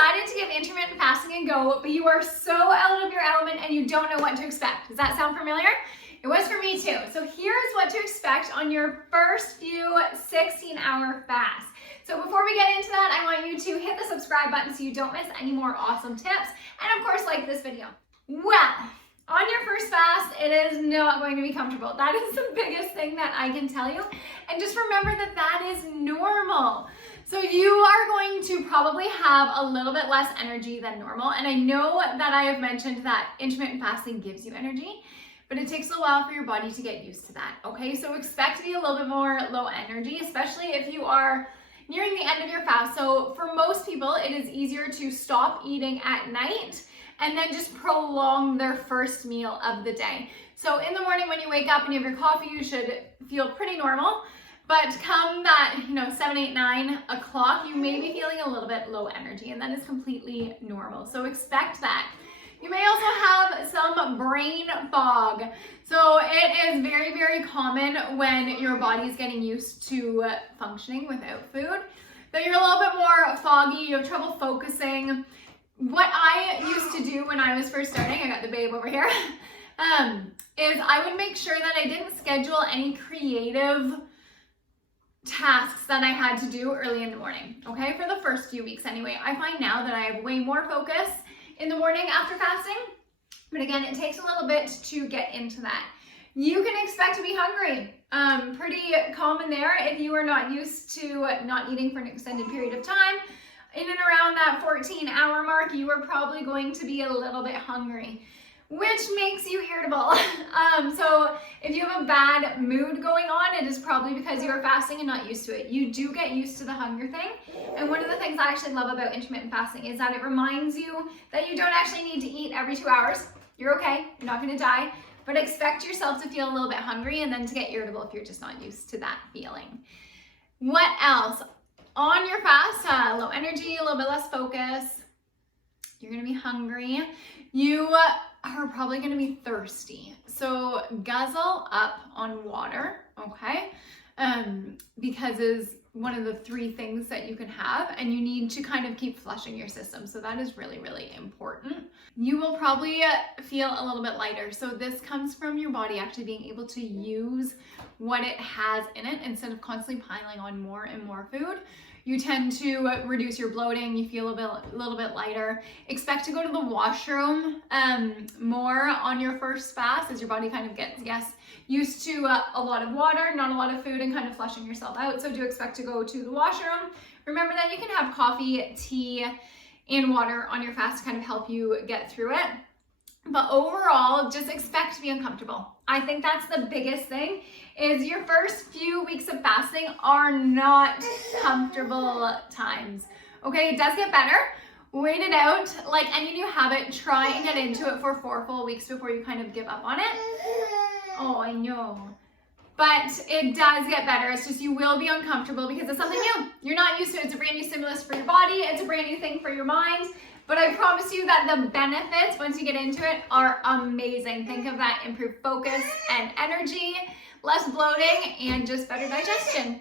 decided to give intermittent fasting a go, but you are so out of your element and you don't know what to expect. Does that sound familiar? It was for me too. So here's what to expect on your first few 16-hour fasts. So before we get into that, I want you to hit the subscribe button so you don't miss any more awesome tips. And of course, like this video. Well, on your first fast, it is not going to be comfortable. That is the biggest thing that I can tell you. And just remember that that is normal. So you are going to probably have a little bit less energy than normal. And I know that I have mentioned that intermittent fasting gives you energy, but it takes a while for your body to get used to that, okay? So expect to be a little bit more low energy, especially if you are nearing the end of your fast. So for most people, it is easier to stop eating at night and then just prolong their first meal of the day. So in the morning when you wake up and you have your coffee, you should feel pretty normal. But come that, 7, 8, 9 o'clock, you may be feeling a little bit low energy, and that is completely normal. So expect that. You may also have some brain fog. So it is very, very common when your body is getting used to functioning without food, that you're a little bit more foggy, you have trouble focusing. What I used to do when I was first starting, I got the babe over here, is I would make sure that I didn't schedule any creative tasks that I had to do early in the morning, okay? For the first few weeks anyway. I find now that I have way more focus in the morning after fasting, but again, it takes a little bit to get into that. You can expect to be hungry. Pretty common there if you are not used to not eating for an extended period of time. In and around that 14-hour mark, you are probably going to be a little bit hungry, which makes you irritable. So if you have a bad mood going on, it is probably because you are fasting and not used to it. You do get used to the hunger thing. And one of the things I actually love about intermittent fasting is that it reminds you that you don't actually need to eat every 2 hours. You're okay, you're not gonna die, but expect yourself to feel a little bit hungry and then to get irritable if you're just not used to that feeling. What else? On your fast, low energy, a little bit less focus. You're gonna be hungry. You are probably gonna be thirsty. So guzzle up on water, okay? Because is one of the 3 things that you can have, and you need to kind of keep flushing your system. So that is really, really important. You will probably feel a little bit lighter. So this comes from your body actually being able to use what it has in it instead of constantly piling on more and more food. You tend to reduce your bloating, you feel a little bit lighter. Expect to go to the washroom more on your first fast as your body kind of gets, used to a lot of water, not a lot of food, and kind of flushing yourself out. So do expect to go to the washroom. Remember that you can have coffee, tea, and water on your fast to kind of help you get through it. But overall, just expect to be uncomfortable. I think that's the biggest thing, is your first few weeks of fasting are not comfortable times. Okay, it does get better. Wait it out. Like any new habit, try and get into it for 4 full weeks before you kind of give up on it. Oh, I know. But it does get better. It's just you will be uncomfortable because it's something new. You're not used to it. It's a brand new stimulus for your body. It's a brand new thing for your mind. But I promise you that the benefits, once you get into it, are amazing. Think of that: improved focus and energy, less bloating, and just better digestion.